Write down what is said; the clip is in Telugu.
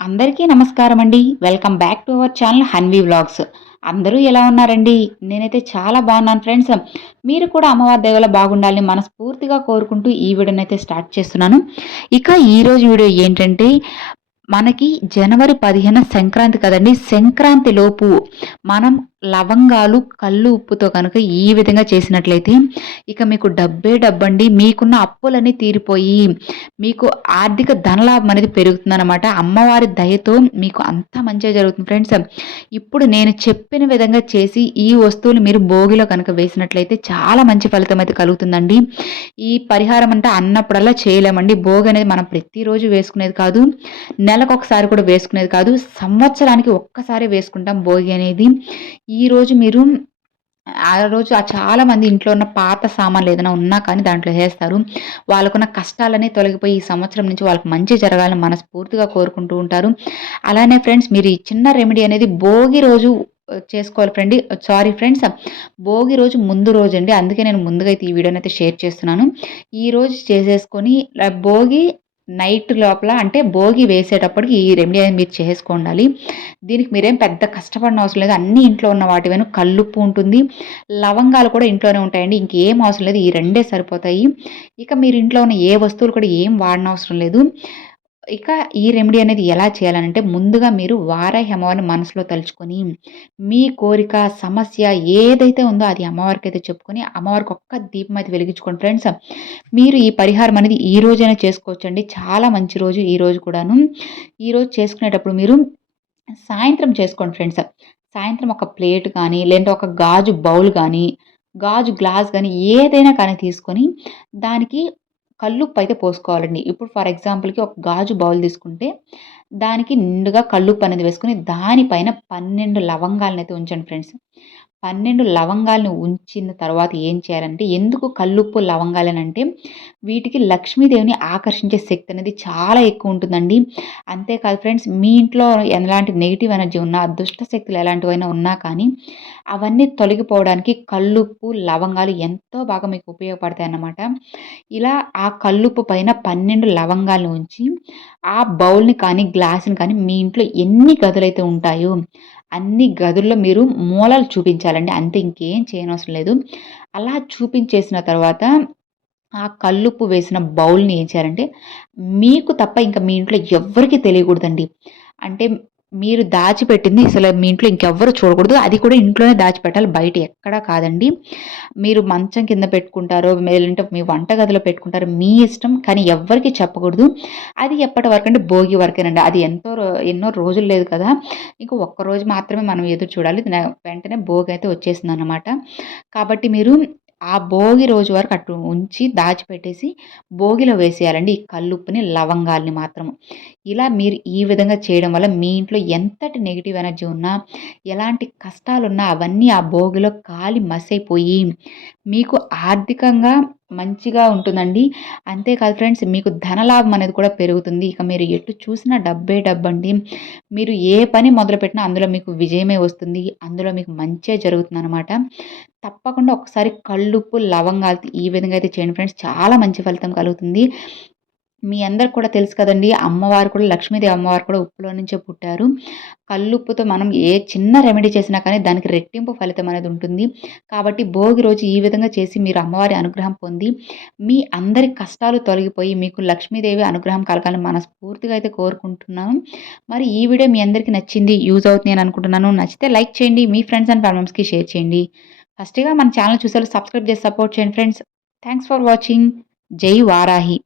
అందరికీ నమస్కారం అండి. Welcome back to our channel Hanvi vlogs. అందరూ ఎలా ఉన్నారండి? నేనైతే చాలా బాగున్నాను ఫ్రెండ్స్. మీరు కూడా అమ్మవారి దేవల బాగుండాలని మనస్ఫూర్తిగా కోరుకుంటూ ఈ వీడియోని అయితే స్టార్ట్ చేస్తున్నాను. ఇక ఈరోజు వీడియో ఏంటంటే మనకి జనవరి పదిహేను సంక్రాంతి కదండి. సంక్రాంతి లోపు మనం లవంగాలు కళ్ళు ఉప్పుతో కనుక ఈ విధంగా చేసినట్లయితే ఇక మీకు డబ్బే డబ్బండి మీకున్న అప్పులన్నీ తీరిపోయి మీకు ఆర్థిక ధనలాభం అనేది పెరుగుతుందన్నమాట. అమ్మవారి దయతో మీకు అంత మంచిగా జరుగుతుంది ఫ్రెండ్స్. ఇప్పుడు నేను చెప్పిన విధంగా చేసి ఈ వస్తువులు మీరు భోగిలో కనుక వేసినట్లయితే చాలా మంచి ఫలితం అయితే కలుగుతుందండి. ఈ పరిహారం అంటే అన్నప్పుడల్లా చేయలేమండి. భోగి అనేది మనం ప్రతిరోజు వేసుకునేది కాదు. నెలకు ఒకసారి కూడా వేసుకునేది కాదు. సంవత్సరానికి ఒక్కసారి వేసుకుంటాం భోగి అనేది. ఈరోజు మీరు ఆ రోజు చాలా మంది ఇంట్లో ఉన్న పాత సామాన్లు ఏదైనా ఉన్నా కానీ దాంట్లో వేస్తారు. వాళ్ళకున్న కష్టాలన్నీ తొలగిపోయి ఈ సంవత్సరం నుంచి వాళ్ళకి మంచి జరగాలని మనస్ఫూర్తిగా కోరుకుంటూ ఉంటారు. అలానే ఫ్రెండ్స్ మీరు ఈ చిన్న రెమెడీ అనేది భోగి రోజు చేసుకోవాలి ఫ్రెండ్ సారీ ఫ్రెండ్స్ భోగి రోజు ముందు రోజు అండి. అందుకే నేను ముందుగా అయితే ఈ వీడియోని అయితే షేర్ చేస్తున్నాను. ఈ రోజు చేసేసుకొని భోగి నైట్ లోపల అంటే భోగి వేసేటప్పటికి ఈ రెమెడీ అనేది మీరు చేసుకోండాలి. దీనికి మీరేం పెద్ద కష్టపడిన అవసరం లేదు. అన్ని ఇంట్లో ఉన్న వాటి వెను కల్లుప్పు ఉంటుంది. లవంగాలు కూడా ఇంట్లోనే ఉంటాయండి. ఇంకేం అవసరం లేదు. ఈ రెండే సరిపోతాయి. ఇక మీరు ఇంట్లో ఉన్న ఏ వస్తువులు కూడా ఏం వాడిన అవసరం లేదు. ఇక ఈ రెమెడీ అనేది ఎలా చేయాలంటే ముందుగా మీరు వారాహి అమ్మవారిని మనసులో తలుచుకొని మీ కోరిక సమస్య ఏదైతే ఉందో అది అమ్మవారికి అయితే చెప్పుకొని అమ్మవారికి ఒక్క దీపం అయితే వెలిగించుకోండి ఫ్రెండ్స్ మీరు ఈ పరిహారం అనేది ఈ రోజైనా చేసుకోవచ్చండి. చాలా మంచి రోజు ఈ రోజు కూడాను. ఈరోజు చేసుకునేటప్పుడు మీరు సాయంత్రం చేసుకోండి ఫ్రెండ్స్ సాయంత్రం ఒక ప్లేట్ కానీ లేదంటే ఒక గాజు బౌల్ కానీ గాజు గ్లాస్ కానీ ఏదైనా కానీ తీసుకొని దానికి కల్లుప్పు అయితే పోసుకోవాలండి. ఇప్పుడు ఫర్ ఎగ్జాంపుల్కి ఒక గాజు బౌల్ తీసుకుంటే దానికి నిండుగా కల్లుప్పు అనేది వేసుకుని దానిపైన పన్నెండు లవంగాలను అయితే ఉంచండి ఫ్రెండ్స్. పన్నెండు లవంగాలను ఉంచిన తర్వాత ఏం చేయాలంటే ఎందుకు కల్లుప్పు లవంగాలని అంటే వీటికి లక్ష్మీదేవిని ఆకర్షించే శక్తి అనేది చాలా ఎక్కువ ఉంటుందండి. అంతేకాదు ఫ్రెండ్స్ మీ ఇంట్లో ఎలాంటి నెగిటివ్ ఎనర్జీ ఉన్నా దుష్ట శక్తులు ఎలాంటివైనా ఉన్నా కానీ అవన్నీ తొలగిపోవడానికి కల్లుప్పు లవంగాలు ఎంతో బాగా మీకు ఉపయోగపడతాయి అన్నమాట ఇలా ఆ కల్లుప్పు పైన పన్నెండు లవంగాలను ఉంచి ఆ బౌల్ని కానీ గ్లాసుని కానీ మీ ఇంట్లో ఎన్ని గదులైతే ఉంటాయో అన్ని గదుల్లో మీరు మూలలు చూపించాలండి. అంతే ఇంకేం చేయనవసరం లేదు. అలా చూపించేసిన తర్వాత ఆ కల్లుప్పు వేసిన బౌల్ని ఏం చేయాలంటే మీకు తప్ప ఇంకా మీ ఇంట్లో ఎవ్వరికీ తెలియకూడదండి. అంటే మీరు దాచిపెట్టింది అసలు మీ ఇంట్లో ఇంకెవ్వరు చూడకూడదు. అది కూడా ఇంట్లోనే దాచిపెట్టాలి బయట ఎక్కడా కాదండి. మీరు మంచం కింద పెట్టుకుంటారో లేదంటే మీ వంట గదిలో పెట్టుకుంటారో మీ ఇష్టం కానీ ఎవ్వరికి చెప్పకూడదు. అది ఎప్పటి వరకు అంటే భోగి వరకేనండి. అది ఎంతో ఎన్నో రోజులు లేదు కదా. ఇంకా ఒక్కరోజు మాత్రమే మనం ఎదురు చూడాలి. వెంటనే భోగి అయితే వచ్చేసింది అనమాట కాబట్టి మీరు ఆ భోగి రోజు వరకు అటు ఉంచి దాచిపెట్టేసి భోగిలో వేసేయాలండి. ఈ కల్లుప్పుని లవంగాల్ని మాత్రము. ఇలా మీరు ఈ విధంగా చేయడం వల్ల మీ ఇంట్లో ఎంతటి నెగిటివ్ ఎనర్జీ ఉన్నా ఎలాంటి కష్టాలున్నా అవన్నీ ఆ భోగిలో కాలి మసైపోయి మీకు ఆర్థికంగా మంచిగా ఉంటుందండి. అంతేకాదు ఫ్రెండ్స్ మీకు ధనలాభం అనేది కూడా పెరుగుతుంది. ఇక మీరు ఎటు చూసినా డబ్బే డబ్బండి. మీరు ఏ పని మొదలుపెట్టినా అందులో మీకు విజయమే వస్తుంది. అందులో మీకు మంచే జరుగుతుంది అనమాట తప్పకుండా ఒకసారి కళ్ళుప్పు లవంగాలు ఈ విధంగా అయితే చేయండి ఫ్రెండ్స్. చాలా మంచి ఫలితం కలుగుతుంది. మీ అందరికి కూడా తెలుసు కదండి అమ్మవారు కూడా లక్ష్మీదేవి అమ్మవారు కూడా ఉప్పులో నుంచే పుట్టారు. కల్లుప్పుతో మనం ఏ చిన్న రెమెడీ చేసినా కానీ దానికి రెట్టింపు ఫలితం అనేది ఉంటుంది. కాబట్టి భోగి రోజు ఈ విధంగా చేసి మీరు అమ్మవారి అనుగ్రహం పొంది మీ అందరి కష్టాలు తొలగిపోయి మీకు లక్ష్మీదేవి అనుగ్రహం కలగాలని మనస్ఫూర్తిగా అయితే కోరుకుంటున్నాను. మరి ఈ వీడియో మీ అందరికీ నచ్చింది యూజ్ అవుతుంది అని అనుకుంటున్నాను. నచ్చితే లైక్ చేయండి మీ ఫ్రెండ్స్ అండ్ ఫ్యామిలీస్కి షేర్ చేయండి. ఫస్ట్గా మన ఛానల్ చూసేలా సబ్స్క్రైబ్ చేసి సపోర్ట్ చేయండి ఫ్రెండ్స్. Thanks for watching. జై వారాహి.